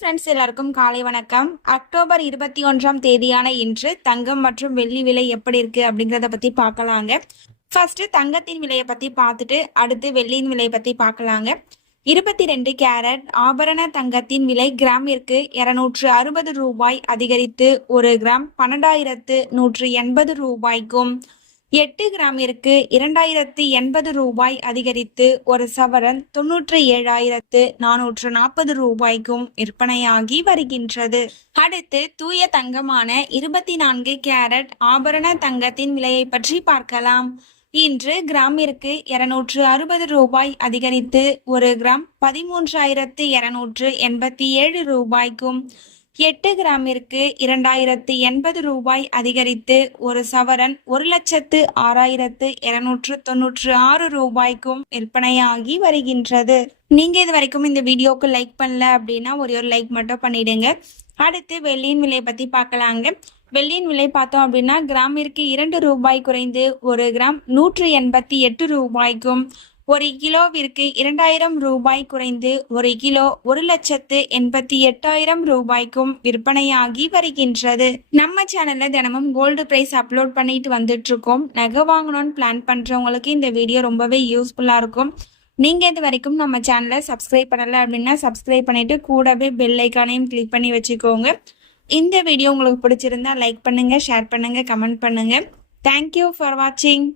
Friends எல்லாருக்கும் காலை வணக்கம். அக்டோபர் இருபத்தி ஒன்றாம் தேதியான இன்று தங்கம் மற்றும் வெள்ளி விலை எப்படி இருக்கு அப்படிங்கிறத பத்தி பார்க்கலாங்க. ஃபர்ஸ்ட் தங்கத்தின் விலையை பத்தி பார்த்துட்டு அடுத்து வெள்ளியின் விலையை பத்தி பார்க்கலாங்க. இருபத்தி ரெண்டு கேரட் ஆபரண தங்கத்தின் விலை கிராமிற்கு இருநூற்று அறுபது ரூபாய் அதிகரித்து ஒரு கிராம் பன்னெண்டாயிரத்து நூற்று எண்பது ரூபாய்க்கும் எட்டு கிராமிற்கு இரண்டாயிரத்து எண்பது ரூபாய் அதிகரித்து ஒரு சவரன் தொன்னூற்று ஏழாயிரத்து நானூற்று நாற்பது ரூபாய்க்கும் விற்பனையாகி வருகின்றது. அடுத்து தூய தங்கமான இருபத்தி நான்கு கேரட் ஆபரண தங்கத்தின் விலையை பற்றி பார்க்கலாம். இன்று கிராமிற்கு இருநூற்று அறுபது ரூபாய் அதிகரித்து ஒரு கிராம் பதிமூன்றாயிரத்து இருநூற்று எண்பத்தி ஏழு ரூபாய்க்கும் எட்டு கிராமிற்கு இரண்டாயிரத்து எண்பது ரூபாய் அதிகரித்து ஒரு சவரன் ஒரு லட்சத்து ஆறாயிரத்து இருநூற்று தொன்னூற்று ஆறு ரூபாய்க்கும் விற்பனையாகி வருகின்றது. நீங்கள் இது வரைக்கும் இந்த வீடியோக்கு லைக் பண்ணல அப்படின்னா ஒரே ஒரு லைக் மட்டும் பண்ணிடுங்க. அடுத்து வெள்ளியின் விலையை பற்றி பார்க்கலாங்க. வெள்ளியின் விலை பார்த்தோம் அப்படின்னா கிராமிற்கு இரண்டு ரூபாய் குறைந்து ஒரு கிராம் நூற்று எண்பத்தி எட்டு ரூபாய்க்கும் ஒரு கிலோவிற்கு இரண்டாயிரம் ரூபாய் குறைந்து ஒரு கிலோ ஒரு லட்சத்து எண்பத்தி எட்டாயிரம் ரூபாய்க்கும் விற்பனையாகி வருகின்றது. நம்ம சேனல்ல தினமும் கோல்டு பிரைஸ் அப்லோட் பண்ணிட்டு வந்துட்டு இருக்கோம் நகை வாங்கணும்னு பிளான் பண்றவங்களுக்கு இந்த வீடியோ ரொம்பவே யூஸ்ஃபுல்லா இருக்கும். நீங்க இது வரைக்கும் நம்ம சேனலை சப்ஸ்கிரைப் பண்ணல அப்படின்னா சப்ஸ்கிரைப் பண்ணிட்டு கூடவே பெல் ஐக்கானையும் கிளிக் பண்ணி வச்சுக்கோங்க. இந்த வீடியோ உங்களுக்கு பிடிச்சிருந்தா லைக் பண்ணுங்க ஷேர் பண்ணுங்க கமெண்ட் பண்ணுங்க. தேங்க்யூ ஃபார் வாட்சிங்